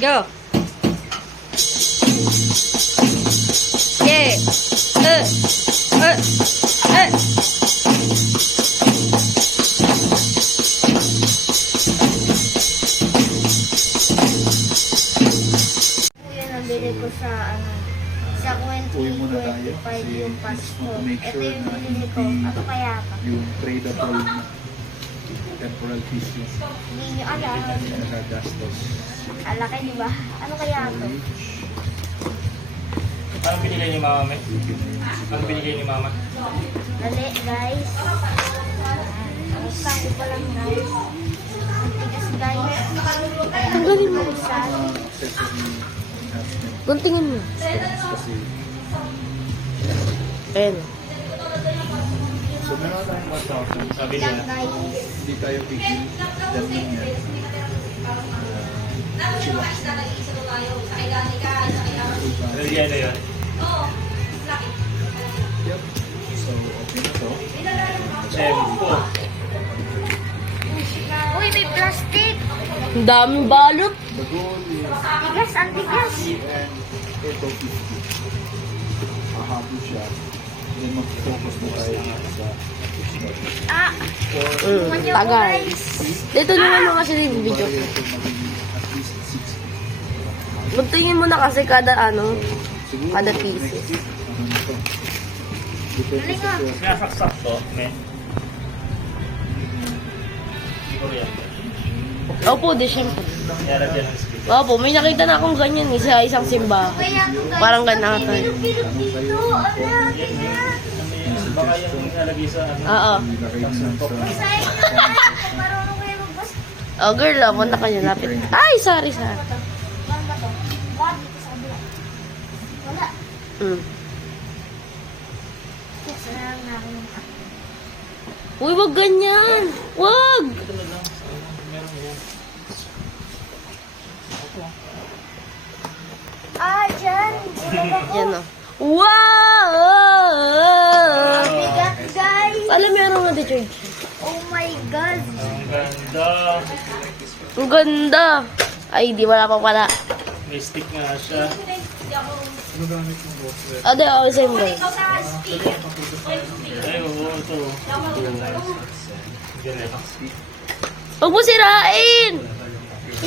Go. Yeah. Yan ang bili ko sa sa Uwi muna tayo 2025 kasi yung just Pasko. want to make Ito sure yung na binili ko. hindi Ano kaya pa? yung tradable na temporal pieces Hindi nyo alam. nagagastos. Alaki, di ba? Ano kaya ito? Anong binigay ni Mama, May? Anong binigay ni Mama? Dali, guys. Buksan ko pa lang, guys. Ang tigas, guys. Tanggalin mo. Buksan. Accessory enhancement Guntingin mo. stones kasi. Ayan. So meron tayong 1,000. Sabi Lang, niya, guys. Hindi tayo pigil. Damin yan. Religyan na yun. Yep. So okay na to. Siyempre. Uy, may plastic. Ang daming balot. The goal is Tigas, ang tigas. and ito 50. Hahabol siya. Then mag-focus na tayo sa Ah, manyo ko, Tagal. guys. Dito naman mo kasi yung video. variation magiging at least 60. Guntingin mo na kasi kada ano. Siguro Kada next pieces. week, ano na to. Depende sa sales. Sinasaksak to, May. Hindi ko yan. Opo, di syempre. Kaya lagyan ng speaker. Opo, may nakita na akong ganyan eh, sa isang simbahan. Kaya ito, guys. Parang ganun ata. Bilog-bilog dito. Ala, tingnan. Baka yung nalagay sa ano. Oo. Ilagay mo lang sa Sayang na tayo. Marunong kayo magbas. Oh, girl, punta ka niya, lapit. Ay, sorry. Paano ba to? Bakit dito sa kabila? Wala. Mm. Sarang na ako. Uy, wag ganyan. Wag. Meron yan. Ah, dyan. Ilagay ko. Yan o. Wow! Bigat, guys. Alam mo yung mga George. Oh my God. Ang ganda. Ang ganda. Ay, di wala pa pala. May stick nga siya. Ate, okay sa'yo mo. Ay, oo, ito. Ganyan. Huwag mo sirain!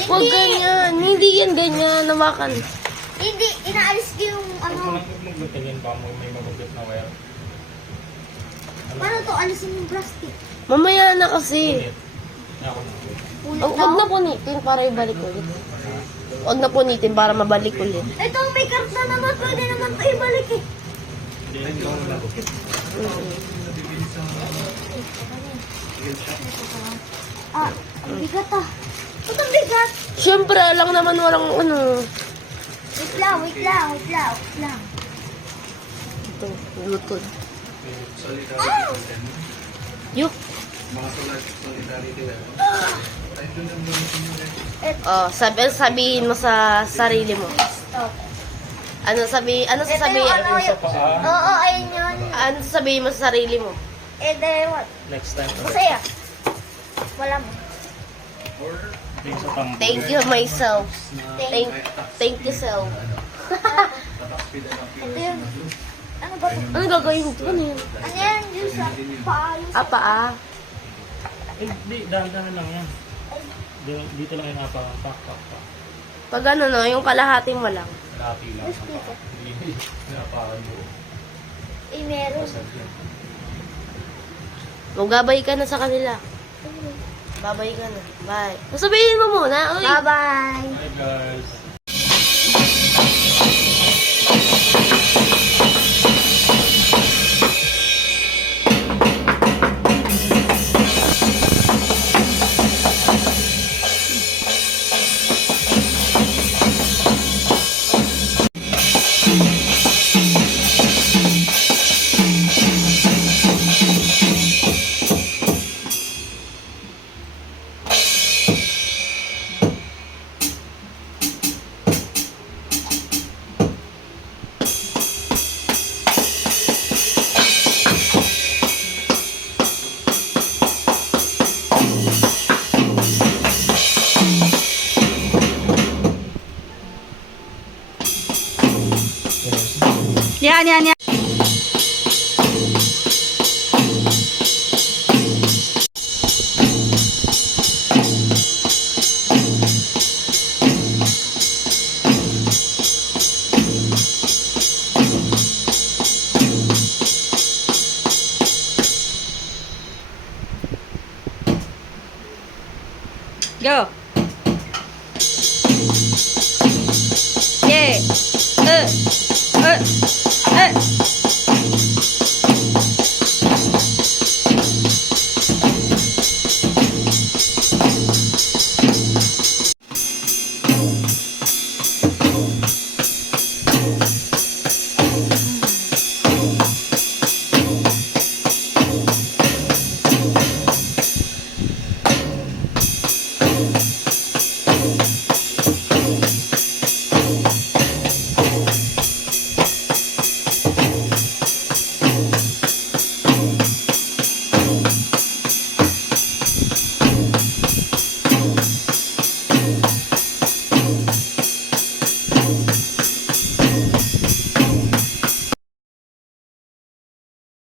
Huwag ganyan. Hindi yan ganyan. Namakan. Hindi, inaalis ko yung Huwag mo ano. lang maglutingin ba mo may magugot na wire. Paano to? Alisin yung plastic. Mamaya na kasi. Punit. Ako na. Ulit Huwag na punitin para ibalik ulit. Huwag na punitin para mabalik ulit. Ito, may card na naman. Pwede naman to ibalik eh. Hindi ko na. Ah, ang bigat ah. Ba't ang bigat? Siyempre, alam naman walang ano. Wait lang, wait lang, wait lang, wait lang. Ito, lutod. Ah! Yuk. Oh, sabihin mo sa sarili mo. Stop. Ano sasabihin Ito yung ano Sa yung... paa. Oo, ayun yun. ano sasabihin mo sa sarili mo? Eh, then what? Next time. Masaya. Wala mo. Yung sa tambo. Thank you myself. Thank Thank you self. Ito yun. Ano ba ito? Ano gagawin mo? Ano yun? Ano yan? Yung sa paa. Yung sa... Paa. Eh, di, dahan-dahan lang yan. Dito lang yung apa. Pak. Pag ano no, yung kalahati mo lang. Lapi lang. Mas dito. Hindi. Pinapakan mo. Eh, meron. Magabay ka na sa kanila. Babay ka na. Bye. Sabihin mo muna. Uy. Bye-bye. Hi guys. Yan, yan, yan. Go.